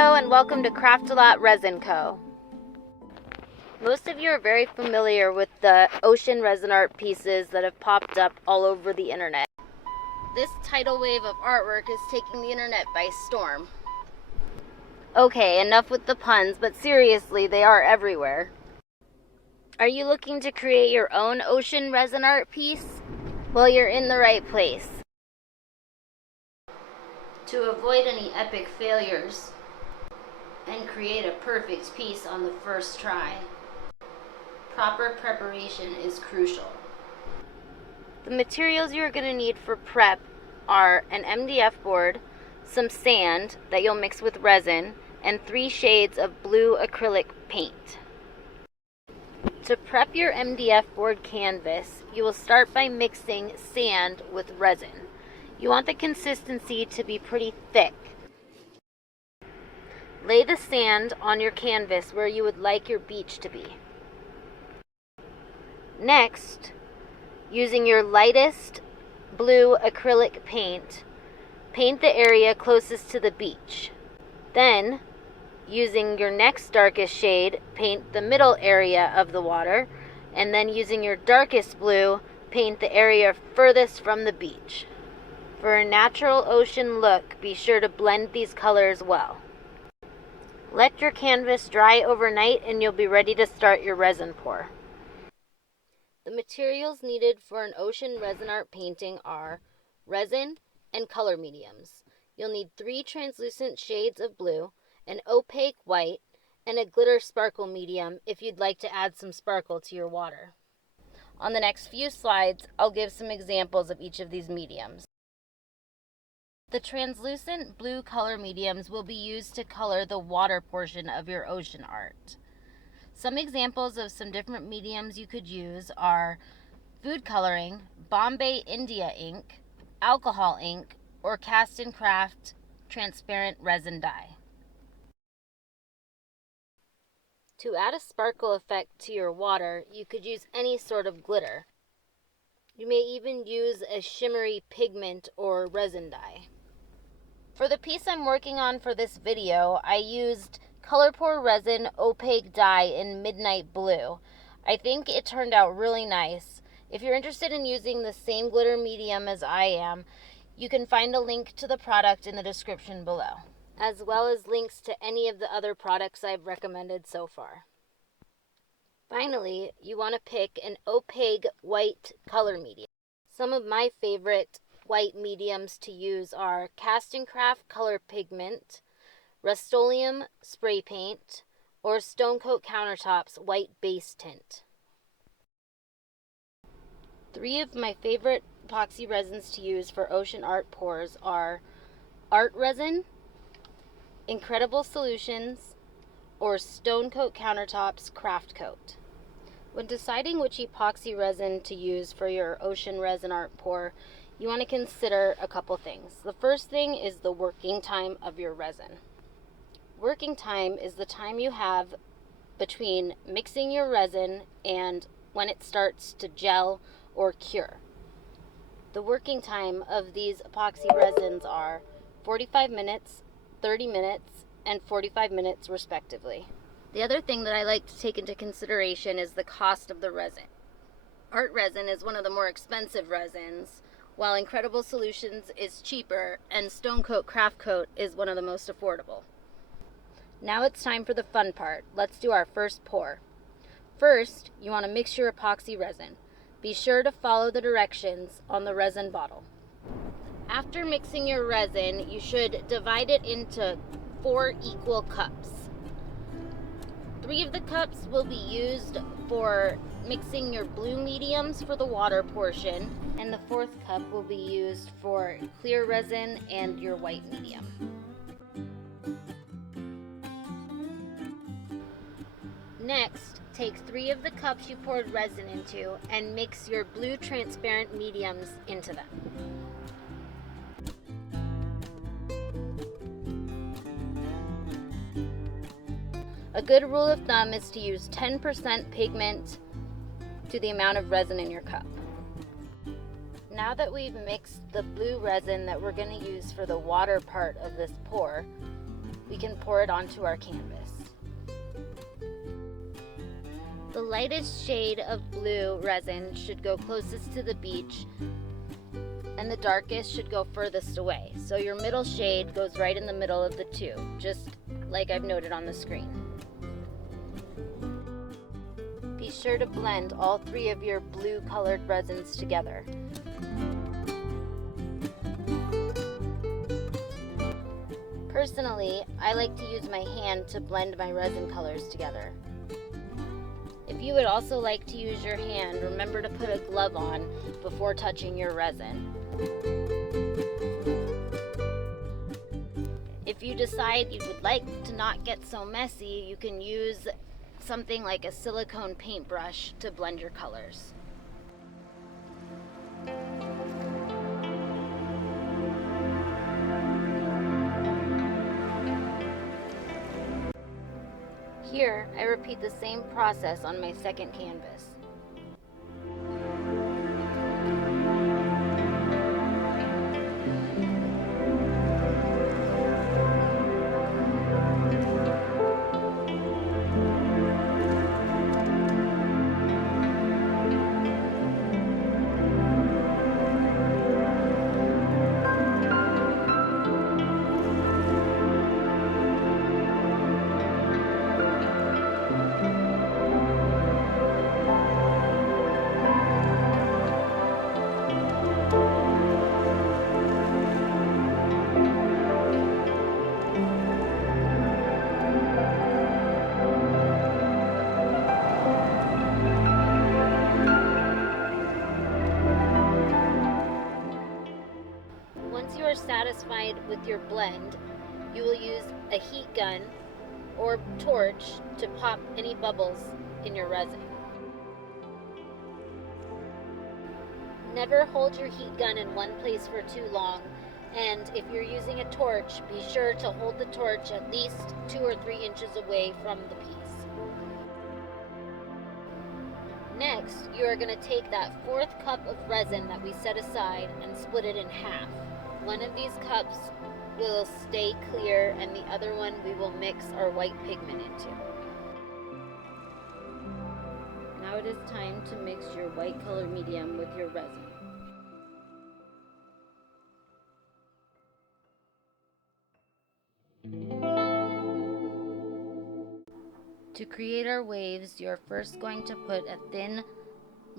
Hello and welcome to Craftelot Resin Co. Most of you are very familiar with the ocean resin art pieces that have popped up all over the internet. This tidal wave of artwork is taking the internet by storm. Okay, enough with the puns, but seriously, they are everywhere. Are you looking to create your own ocean resin art piece? Well, you're in the right place. To avoid any epic failures and create a perfect piece on the first try, proper preparation is crucial. The materials you're going to need for prep are an MDF board, some sand that you'll mix with resin, and 3 shades of blue acrylic paint. To prep your MDF board canvas, you will start by mixing sand with resin. You want the consistency to be pretty thick. Lay the sand on your canvas where you would like your beach to be. Next, using your lightest blue acrylic paint, paint the area closest to the beach. Then, using your next darkest shade, paint the middle area of the water, and then using your darkest blue, paint the area furthest from the beach. For a natural ocean look, be sure to blend these colors well. Let your canvas dry overnight and you'll be ready to start your resin pour. The materials needed for an ocean resin art painting are resin and color mediums. You'll need 3 translucent shades of blue, an opaque white, and a glitter sparkle medium if you'd like to add some sparkle to your water. On the next few slides, I'll give some examples of each of these mediums. The translucent blue color mediums will be used to color the water portion of your ocean art. Some examples of some different mediums you could use are food coloring, Bombay India ink, alcohol ink, or cast and craft transparent resin dye. To add a sparkle effect to your water, you could use any sort of glitter. You may even use a shimmery pigment or resin dye. For the piece I'm working on for this video, I used ColorPour Resin Opaque Dye in Midnight Blue. I think it turned out really nice. If you're interested in using the same glitter medium as I am, you can find a link to the product in the description below, as well as links to any of the other products I've recommended so far. Finally, you want to pick an opaque white color medium. Some of my favorite white mediums to use are Cast and Craft Color Pigment, Rust-Oleum Spray Paint, or Stone Coat Countertops White Base Tint. 3 of my favorite epoxy resins to use for ocean art pours are Art Resin, Incredible Solutions, or Stone Coat Countertops Craft Coat. When deciding which epoxy resin to use for your ocean resin art pour, you want to consider a couple things. The first thing is the working time of your resin. Working time is the time you have between mixing your resin and when it starts to gel or cure. The working time of these epoxy resins are 45 minutes, 30 minutes, and 45 minutes respectively. The other thing that I like to take into consideration is the cost of the resin. Art resin is one of the more expensive resins, while Incredible Solutions is cheaper and Stone Coat Craft Coat is one of the most affordable. Now it's time for the fun part. Let's do our first pour. First, you want to mix your epoxy resin. Be sure to follow the directions on the resin bottle. After mixing your resin, you should divide it into 4 equal cups. 3 of the cups will be used for mixing your blue mediums for the water portion, and the 4th cup will be used for clear resin and your white medium. Next, take 3 of the cups you poured resin into and mix your blue transparent mediums into them. A good rule of thumb is to use 10% pigment to the amount of resin in your cup. Now that we've mixed the blue resin that we're going to use for the water part of this pour, we can pour it onto our canvas. The lightest shade of blue resin should go closest to the beach, and the darkest should go furthest away. So your middle shade goes right in the middle of the two, just like I've noted on the screen. Be sure to blend all three of your blue colored resins together. Personally, I like to use my hand to blend my resin colors together. If you would also like to use your hand, remember to put a glove on before touching your resin. If you decide you would like to not get so messy, you can use something like a silicone paintbrush to blend your colors. Here, I repeat the same process on my second canvas. Once you are satisfied with your blend, you will use a heat gun or torch to pop any bubbles in your resin. Never hold your heat gun in one place for too long, and if you're using a torch, be sure to hold the torch at least 2 or 3 inches away from the piece. Next, you are going to take that 4th cup of resin that we set aside and split it in half. One of these cups will stay clear and the other one we will mix our white pigment into. Now it is time to mix your white color medium with your resin. To create our waves, you're first going to put a thin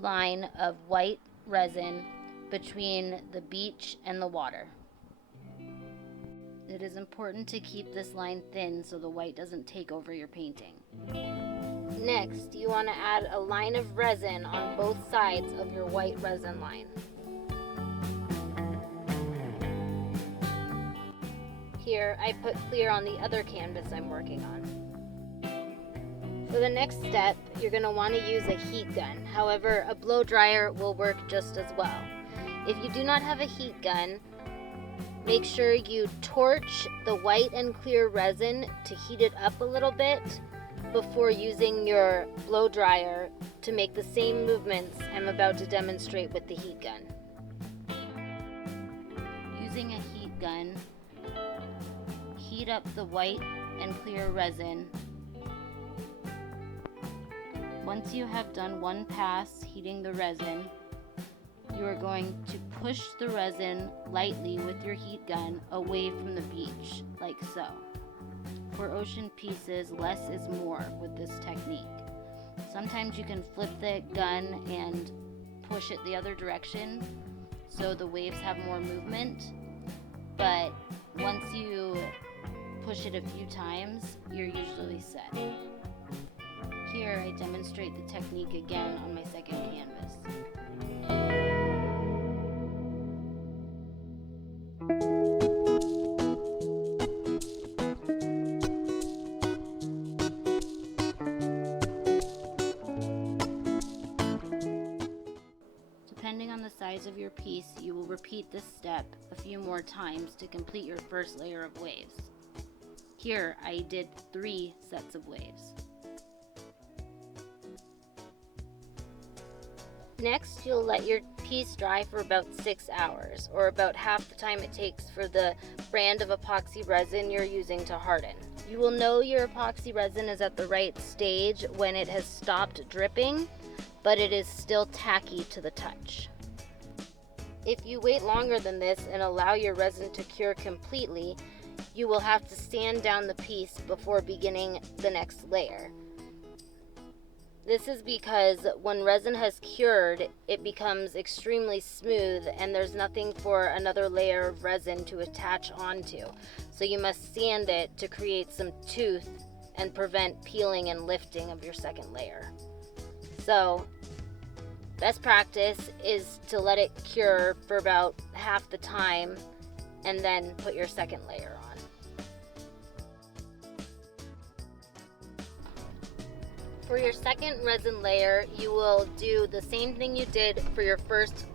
line of white resin between the beach and the water. It is important to keep this line thin so the white doesn't take over your painting. Next, you want to add a line of resin on both sides of your white resin line. Here, I put clear on the other canvas I'm working on. For the next step, you're going to want to use a heat gun. However, a blow dryer will work just as well. If you do not have a heat gun, make sure you torch the white and clear resin to heat it up a little bit before using your blow dryer to make the same movements I'm about to demonstrate with the heat gun. Using a heat gun, heat up the white and clear resin. Once you have done one pass heating the resin, you are going to push the resin lightly with your heat gun away from the beach, like so. For ocean pieces, less is more with this technique. Sometimes you can flip the gun and push it the other direction so the waves have more movement, but once you push it a few times, you're usually set. Here I demonstrate the technique again on my second canvas. Depending on the size of your piece, you will repeat this step a few more times to complete your first layer of waves. Here I did 3 sets of waves. Next, you'll let your piece dry for about 6 hours, or about half the time it takes for the brand of epoxy resin you're using to harden. You will know your epoxy resin is at the right stage when it has stopped dripping, but it is still tacky to the touch. If you wait longer than this and allow your resin to cure completely, you will have to sand down the piece before beginning the next layer. This is because when resin has cured, it becomes extremely smooth and there's nothing for another layer of resin to attach onto. So you must sand it to create some tooth and prevent peeling and lifting of your second layer. So best practice is to let it cure for about half the time and then put your second layer on. For your second resin layer, you will do the same thing you did for your first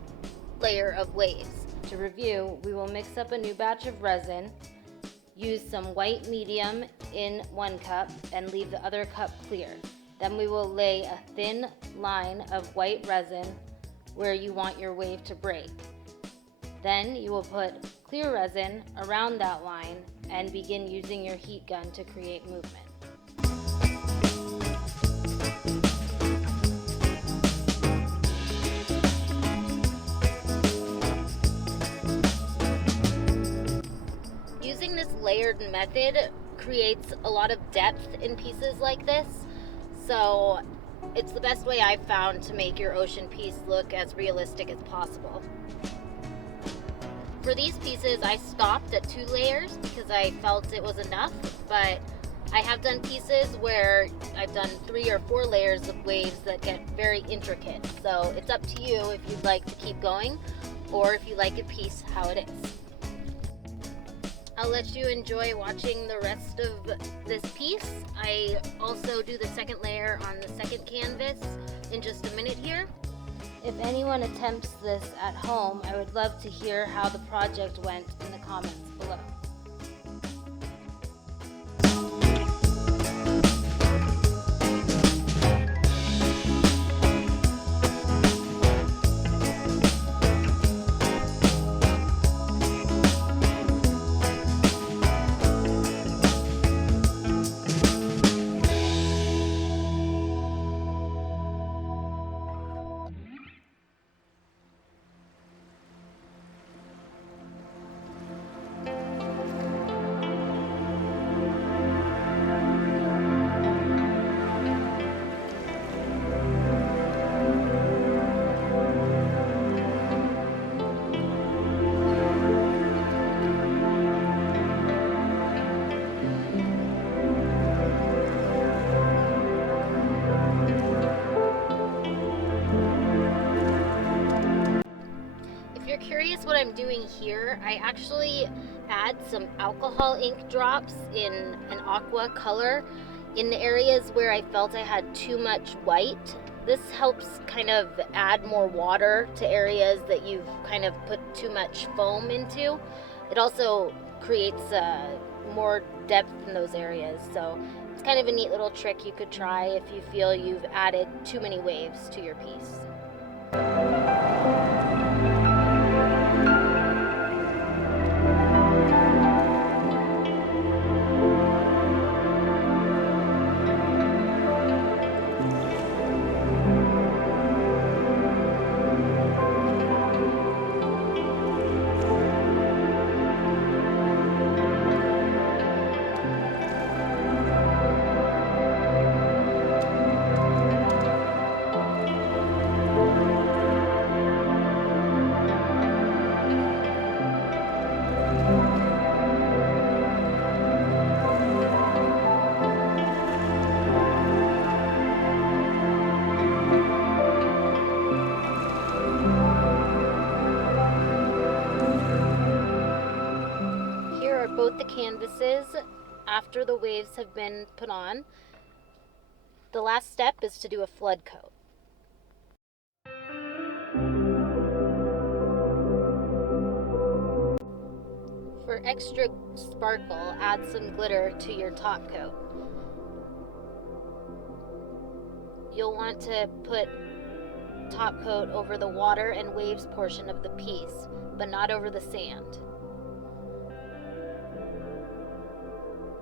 layer of waves. To review, we will mix up a new batch of resin, use some white medium in 1 cup and leave the other cup clear. Then we will lay a thin line of white resin where you want your wave to break. Then you will put clear resin around that line and begin using your heat gun to create movement. Using this layered method creates a lot of depth in pieces like this, so it's the best way I've found to make your ocean piece look as realistic as possible. For these pieces, I stopped at 2 layers because I felt it was enough, but I have done pieces where I've done 3 or 4 layers of waves that get very intricate, so it's up to you if you'd like to keep going or if you like a piece how it is. I'll let you enjoy watching the rest of this piece. I also do the second layer on the second canvas in just a minute here. If anyone attempts this at home, I would love to hear how the project went in the comments below. Curious what I'm doing here, I actually add some alcohol ink drops in an aqua color in the areas where I felt I had too much white. This helps kind of add more water to areas that you've kind of put too much foam into. It also creates more depth in those areas, so it's kind of a neat little trick you could try if you feel you've added too many waves to your piece. Both the canvases after the waves have been put on. The last step is to do a flood coat. For extra sparkle, add some glitter to your top coat. You'll want to put top coat over the water and waves portion of the piece, but not over the sand.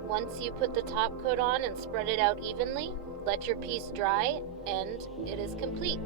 Once you put the top coat on and spread it out evenly, let your piece dry, and it is complete.